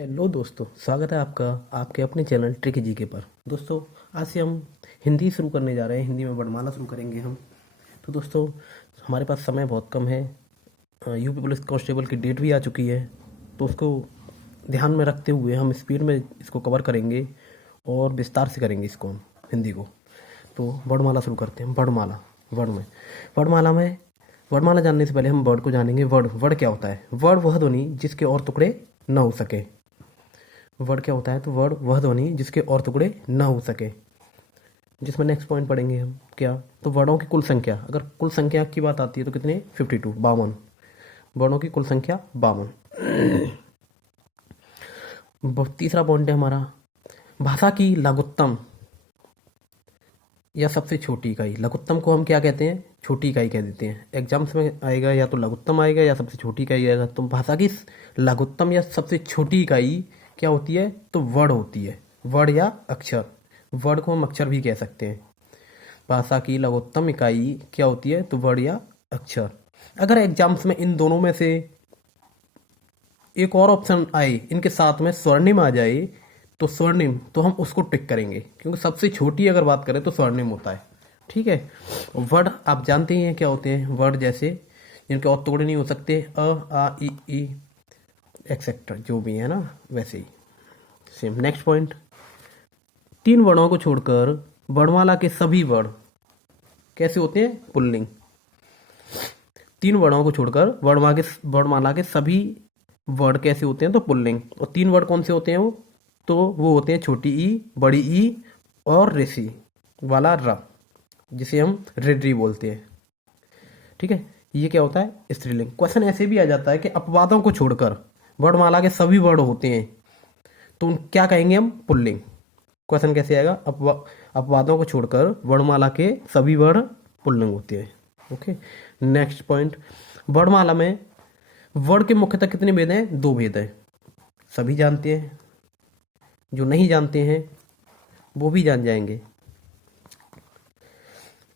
Hello दोस्तों, स्वागत है आपका आपके अपने चैनल ट्रिकी जीके पर। दोस्तों, आज से हम हिंदी शुरू करने जा रहे हैं। हिंदी में वर्णमाला शुरू करेंगे हम। तो दोस्तों, हमारे पास समय बहुत कम है। यूपी पुलिस कांस्टेबल की डेट भी आ चुकी है, तो उसको ध्यान में रखते हुए हम स्पीड में इसको कवर करेंगे और विस्तार से करेंगे इसको हम हिंदी को। तो वर्णमाला शुरू करते हैं। वर्णमाला, वर्णमाला में वर्णमाला जानने से पहले हम वर्ड को जानेंगे। वर्ड क्या होता है? वर्ड वह ध्वनि जिसके और टुकड़े न हो सके। वर्ड क्या होता है? तो वर्ड वह ध्वनि जिसके और टुकड़े न हो सके। जिसमें नेक्स्ट पॉइंट पढ़ेंगे हम क्या, तो वर्डों की कुल संख्या। अगर कुल संख्या की बात आती है तो कितने? 52, 52। वर्डों की कुल संख्या 52। तीसरा पॉइंट है हमारा, भाषा की लघुत्तम या सबसे छोटी इकाई। लघुत्तम को हम क्या कहते हैं? छोटी इकाई कह देते हैं। एग्जाम्स में आएगा या तो लघुत्तम आएगा या सबसे छोटी इकाई आएगा। तो भाषा की लघुत्तम या सबसे छोटी इकाई क्या होती है? तो वर्ड होती है। वर्ड या अक्षर। वर्ड को हम अक्षर भी कह सकते हैं। भाषा की लघुत्तम इकाई क्या होती है? तो वर्ड या अक्षर। अगर एग्जाम्स में इन दोनों में से एक और ऑप्शन आए, इनके साथ में स्वर्णिम आ जाए, तो स्वर्णिम तो हम उसको टिक करेंगे, क्योंकि सबसे छोटी अगर बात करें तो स्वर्णिम होता है। ठीक है। वर्ड आप जानते ही हैं क्या होते हैं। वर्ड जैसे जिनके और टुकड़े नहीं हो सकते, अ, आ, ई एक्सेट्रा, जो भी है ना, वैसे ही सेम। नेक्स्ट पॉइंट, तीन वर्णों को छोड़कर वर्णमाला के सभी वर्ण कैसे होते हैं? पुल्लिंग। तीन वर्णों को छोड़कर वर्णमाला के सभी वर्ड कैसे होते हैं? तो पुल्लिंग। और तीन वर्ड कौन से होते हैं वो? तो वो होते हैं छोटी ई, बड़ी ई और ऋषि वाला र, जिसे हम रिड्री बोलते हैं। ठीक है। ये क्या होता है? स्त्रीलिंग। क्वेश्चन ऐसे भी आ जाता है कि अपवादों को छोड़कर वर्णमाला के सभी वर्ड होते हैं, तो क्या कहेंगे हम? पुल्लिंग। क्वेश्चन कैसे आएगा? अपवादों को छोड़कर वर्णमाला के सभी वर्ण पुल्लिंग होते हैं। ओके। नेक्स्ट पॉइंट, वर्णमाला में वर्ड के मुख्यतः कितने भेद हैं? दो भेद हैं। सभी जानते हैं, जो नहीं जानते हैं वो भी जान जाएंगे।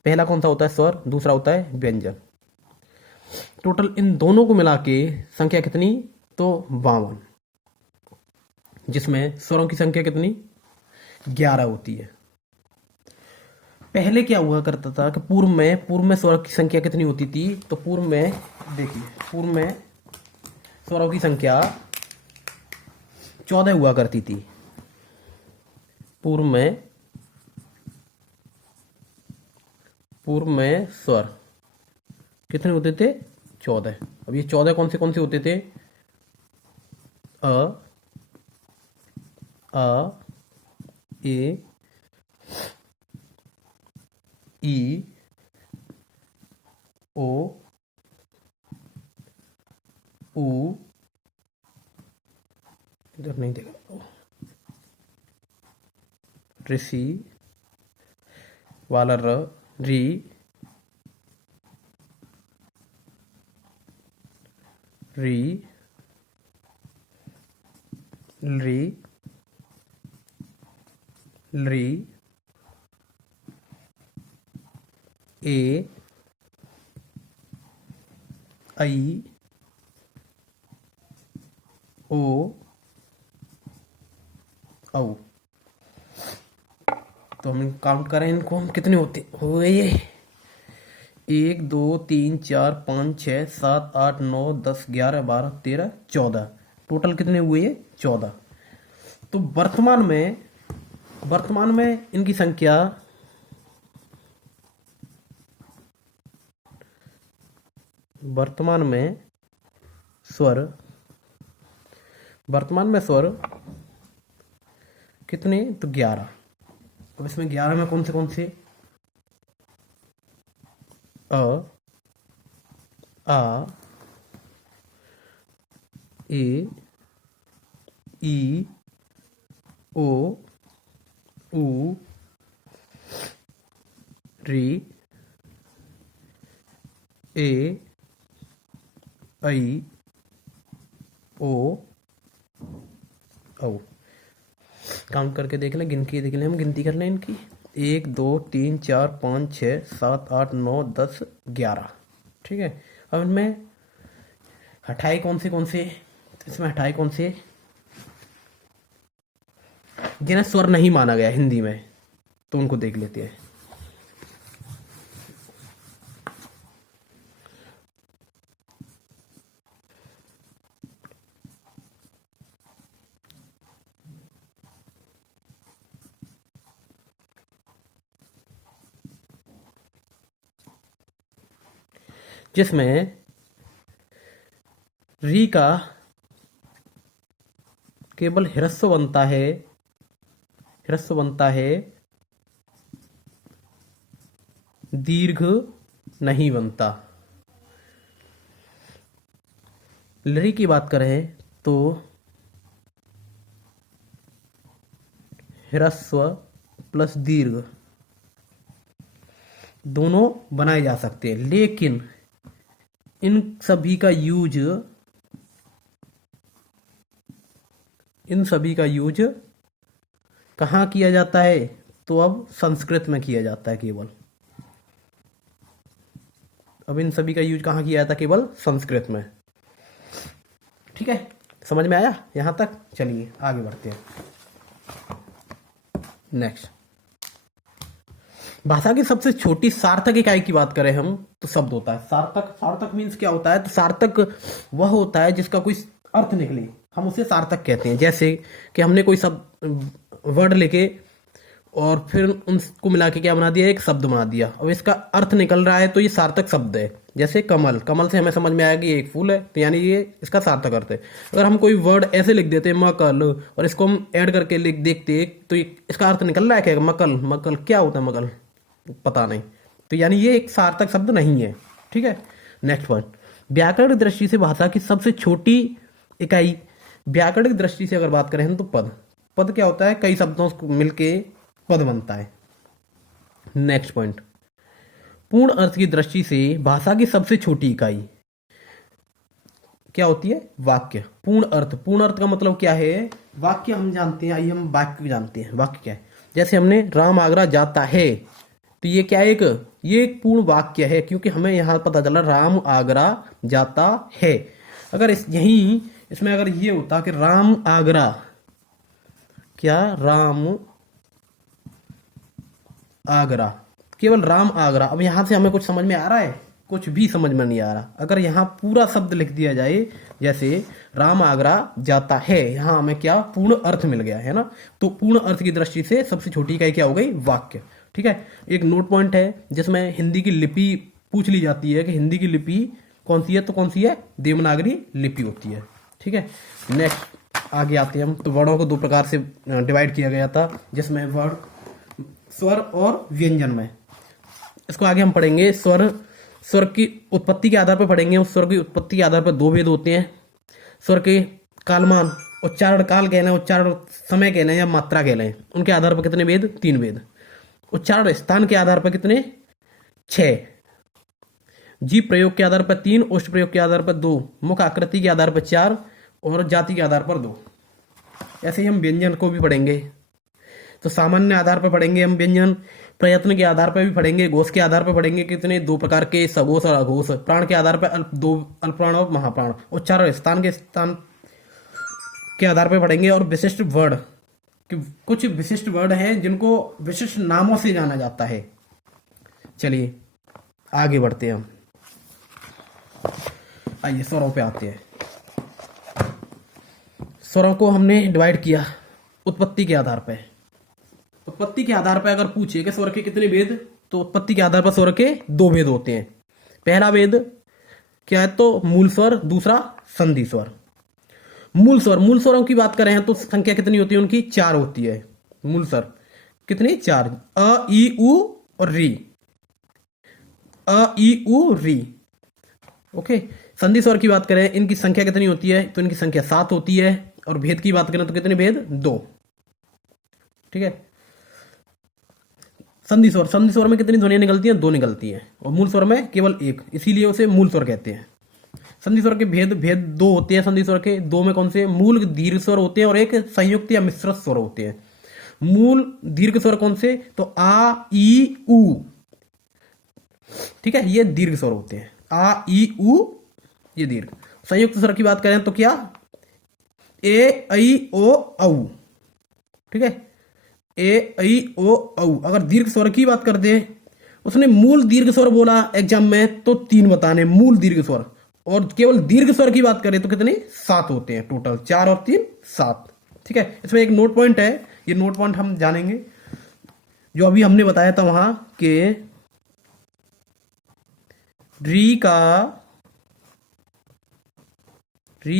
पहला कौन सा होता है? स्वर। दूसरा होता है व्यंजन। टोटल इन दोनों को मिला के संख्या कितनी? तो 52, जिसमें स्वरों की संख्या कितनी? 11 होती है। पहले क्या हुआ करता था कि पूर्व में स्वर की संख्या कितनी होती थी? तो पूर्व में देखिए, पूर्व में स्वरों की संख्या 14 हुआ करती थी। पूर्व में स्वर कितने होते थे? 14। अब ये 14 कौन से होते थे? अ, आ, ए, ई, ओ, ऊ, इधर नहीं देखा, ऋषि वाला र, री, री, री, री, ए, आई, ओ, औ। तो हम काउंट करें इनको, हम कितने होते हो गए ये? 1 2 3 4 5 6 7 8 9 10 11 12 13 14। टोटल कितने हुए ये? 14। तो वर्तमान में इनकी संख्या वर्तमान में स्वर कितने? तो 11। अब इसमें 11 में कौन से? अ, आ, ए, ई, ओ, ऊ, री, ए, आई, ओ, औ। काउंट करके देख लें, देख लें, हम गिनती कर लें इनकी। 1 2 3 4 5 6 7 8 9 10 11। ठीक है। अब इनमें हटाए कौन से? इसमें हटाए कौन से? जिन्हें स्वर नहीं माना गया हिंदी में, तो उनको देख लेते हैं। जिसमें री का केवल ह्रस्व बनता है, ह्रस्व बनता है, दीर्घ नहीं बनता। लरी की बात करें तो ह्रस्व प्लस दीर्घ दोनों बनाए जा सकते हैं, लेकिन इन सभी का यूज, इन सभी का यूज कहाँ किया जाता है? तो अब संस्कृत में किया जाता है केवल। अब इन सभी का यूज कहाँ किया जाता है? केवल संस्कृत में। ठीक है, समझ में आया यहां तक? चलिए आगे बढ़ते हैं। नेक्स्ट, भाषा की सबसे छोटी सार्थक इकाई की बात करें हम तो शब्द होता है। सार्थक, सार्थक मीन्स क्या होता है? तो सार्थक वह होता है जिसका कोई अर्थ निकले, हम उसे सार्थक कहते हैं। जैसे कि हमने कोई शब्द वर्ड लेके और फिर उनको मिला के क्या बना दिया? एक शब्द बना दिया। अब इसका अर्थ निकल रहा है तो ये सार्थक शब्द है। जैसे कमल, कमल से हमें समझ में आया कि ये एक फूल है, तो यानी ये इसका सार्थक अर्थ है। अगर हम कोई वर्ड ऐसे लिख देते मकल और इसको हम ऐड करके लिख देखते तो इसका अर्थ निकल रहा है क्या? मकल, मकल क्या होता है मकल? पता नहीं, तो यानी ये एक सार्थक शब्द नहीं है। ठीक है, नेक्स्ट पॉइंट, व्याकरण की दृष्टि से भाषा की सबसे छोटी इकाई, व्याकरण की दृष्टि से अगर बात करें तो पद। पद क्या होता है? कई शब्दों को मिलके पद बनता है। नेक्स्ट पॉइंट, पूर्ण अर्थ की दृष्टि से भाषा की सबसे छोटी इकाई क्या होती है? वाक्य। पूर्ण अर्थ, पूर्ण अर्थ का मतलब क्या है? वाक्य हम जानते हैं, आइए हम वाक्य जानते हैं। वाक्य क्या है? जैसे हमने राम आगरा जाता है, तो ये क्या है? ये एक पूर्ण वाक्य है, क्योंकि हमें यहां पता चला राम आगरा जाता है। अगर इसमें अगर ये होता कि राम आगरा, क्या राम आगरा, केवल राम आगरा। अब यहां से हमें कुछ समझ में आ रहा है? कुछ भी समझ में नहीं आ रहा। अगर यहाँ पूरा शब्द लिख दिया जाए, जैसे राम आगरा जाता है, यहाँ हमें क्या पूर्ण अर्थ मिल गया है ना। तो पूर्ण अर्थ की दृष्टि से सबसे छोटी इकाई क्या हो गई? वाक्य। ठीक है, एक नोट पॉइंट है जिसमें हिंदी की लिपि पूछ ली जाती है कि हिंदी की लिपि कौन सी है? तो कौन सी है? देवनागरी लिपि होती है। ठीक है, नेक्स्ट आगे आते हैं हम। तो वर्णों को दो प्रकार से डिवाइड किया गया था, जिसमें वर्ण स्वर और व्यंजन में। इसको आगे हम पढ़ेंगे। स्वर की उत्पत्ति के आधार पर पढ़ेंगे। उस स्वर की उत्पत्ति के आधार पर दो भेद होते हैं। स्वर के कालमान, उच्चारण काल कहना है, उच्चारण समय कहना है या मात्रा कहना है, उनके आधार पर कितने भेद? 3 भेद। उच्चारण स्थान के आधार पर कितने? 6। जीव प्रयोग के आधार पर 3, उष्ट प्रयोग के आधार पर 2, मुख आकृति के आधार पर 4 और जाति के आधार पर 2। ऐसे ही हम व्यंजन को भी पढ़ेंगे। तो सामान्य आधार पर पढ़ेंगे हम व्यंजन, प्रयत्न के आधार पर भी पढ़ेंगे, घोष के आधार पर पढ़ेंगे कितने? 2 प्रकार के, सघोष और अघोष। प्राण के आधार पर 2 अल्पप्राण और महाप्राण। उच्चारण स्थान के आधार पर पढ़ेंगे। और विशिष्ट वर्ड, कुछ विशिष्ट वर्ड हैं जिनको विशिष्ट नामों से जाना जाता है। चलिए आगे बढ़ते हैं हम। आइए स्वरों पे आते हैं। स्वरों को हमने डिवाइड किया उत्पत्ति के आधार पर। उत्पत्ति के आधार पर अगर पूछे कि स्वर के कितने भेद, तो उत्पत्ति के आधार पर स्वर के 2 भेद होते हैं। पहला भेद क्या है? तो मूल स्वर, दूसरा संधि स्वर। मूल स्वर, मूल स्वरों की बात करें तो संख्या कितनी होती है उनकी? 4 होती है। मूल स्वर कितनी? 4। अ, ई, उ और री। अ, ई, उ, री। ओके। संधि स्वर की बात करें, इनकी संख्या कितनी होती है? तो इनकी संख्या 7 होती है। और भेद की बात करें तो कितने भेद? 2। ठीक है। संधि स्वर, संधि स्वर में कितनी ध्वनियां निकलती हैं? 2 निकलती हैं। और मूल स्वर में केवल 1, इसीलिए उसे मूल स्वर कहते हैं। संधि स्वर के भेद 2 होते हैं। संधि स्वर के 2 में कौन से? मूल दीर्घ स्वर होते हैं और एक संयुक्त या मिश्रित स्वर होते हैं। मूल दीर्घ स्वर कौन से? तो आ, ई, उ। ठीक है, ये दीर्घ स्वर होते हैं। आ, ई, उ, ये दीर्घ। संयुक्त स्वर की बात करें तो क्या? ए, ऐ, ओ, औ। ठीक है, ए ऐ ओ औ। अगर दीर्घ स्वर की बात करते हैं, उसने मूल दीर्घ स्वर बोला एग्जाम में तो 3 बताने मूल दीर्घ स्वर। और केवल दीर्घ स्वर की बात करें तो कितने, 7 होते हैं टोटल, 4 और 3 7। ठीक है, इसमें एक नोट पॉइंट है, ये नोट पॉइंट हम जानेंगे जो अभी हमने बताया था वहां के री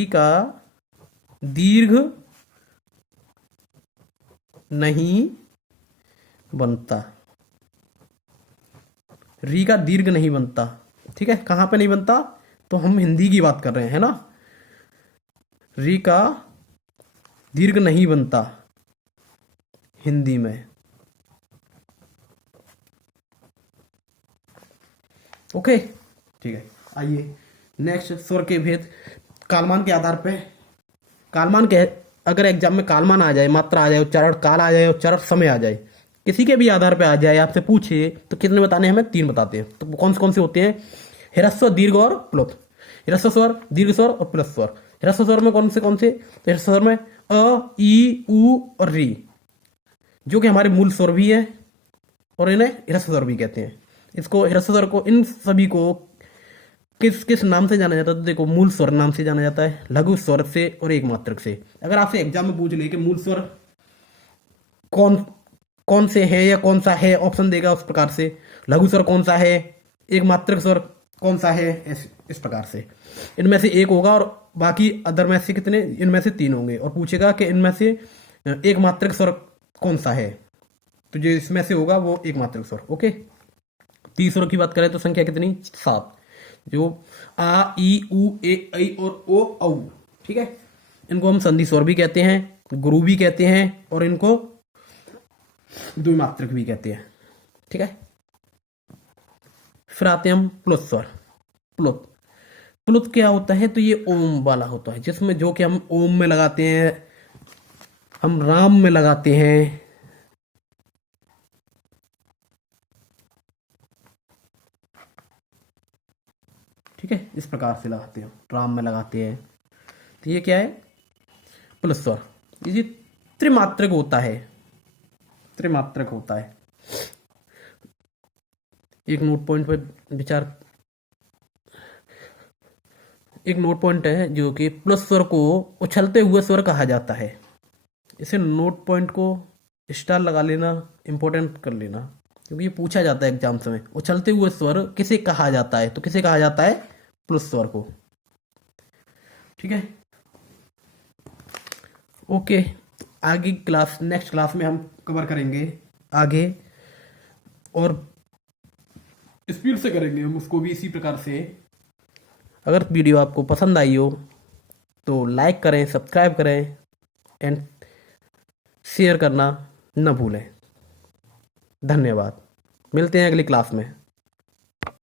का दीर्घ नहीं बनता, री का दीर्घ नहीं बनता। ठीक है, कहां पे नहीं बनता, तो हम हिंदी की बात कर रहे हैं, है ना। री का दीर्घ नहीं बनता हिंदी में। ओके, ठीक है। आइए नेक्स्ट, स्वर के भेद कालमान के आधार पे। कालमान के, अगर एग्जाम में कालमान आ जाए, मात्रा आ जाए, उच्चारण काल आ जाए, उच्चारण समय आ जाए, किसी के भी आधार पे आ जाए, आपसे पूछे तो कितने बताने हैं, हमें 3 बताते हैं। तो कौन से होते हैं, ह्रस्व, दीर्घ और प्लुत। ह्रस्व स्वर, दीर्घ स्वर और प्लुत स्वर। ह्रस्व स्वर में कौन से तो ह्रस्व स्वर में अ, ई, उ और री, जो कि हमारे मूल स्वर भी है और इन्हें ह्रस्व स्वर भी कहते हैं। इसको ह्रस्व स्वर को, इन सभी को किस किस नाम से जाना जाता है, तो देखो मूल स्वर नाम से जाना जाता है, लघु स्वर से और एक मात्रक से। अगर आपसे एग्जाम में पूछ ले कि मूल स्वर कौन कौन से है या कौन सा है, ऑप्शन देगा उस प्रकार से, लघु स्वर कौन सा है, एक मात्रक स्वर कौन सा है, इस प्रकार से इनमें से एक होगा और बाकी अदर में से कितने, इनमें से 3 होंगे। और पूछेगा कि इनमें से एक मात्रक स्वर कौन सा है, तो जो इसमें से होगा वो एक मात्रक स्वर। ओके, 30 स्वरों की बात करें तो संख्या कितनी, 7, जो आ, ई, उ, ए, ऐ और ओ औ। ठीक है, इनको हम संधि स्वर भी कहते हैं, गुरु भी कहते हैं और इनको द्विमात्रक भी कहते हैं। ठीक है, फिर आते हैं हम प्लुत स्वर। प्लुत, प्लुत क्या होता है, तो ये ओम वाला होता है, जिसमें जो कि हम ओम में लगाते हैं, हम राम में लगाते हैं। ठीक है, इस प्रकार से लगाते हैं, राम में लगाते हैं। तो ये क्या है, प्लुत स्वर। ये त्रिमात्रक होता है, त्रिमात्रक होता है। एक नोट पॉइंट पर विचार, एक नोट पॉइंट है जो कि प्लुत स्वर को उछलते हुए स्वर कहा जाता है। इसे नोट पॉइंट को स्टार लगा लेना, इंपॉर्टेंट कर लेना, क्योंकि ये पूछा जाता है एग्जाम्स में। उछलते हुए स्वर किसे कहा जाता है, तो किसे कहा जाता है, प्लुत स्वर को। ठीक है, ओके। आगे क्लास, नेक्स्ट क्लास में हम कवर करेंगे आगे, और स्पीड से करेंगे हम उसको भी इसी प्रकार से। अगर वीडियो आपको पसंद आई हो तो लाइक करें, सब्सक्राइब करें एंड शेयर करना न भूलें। धन्यवाद, मिलते हैं अगली क्लास में।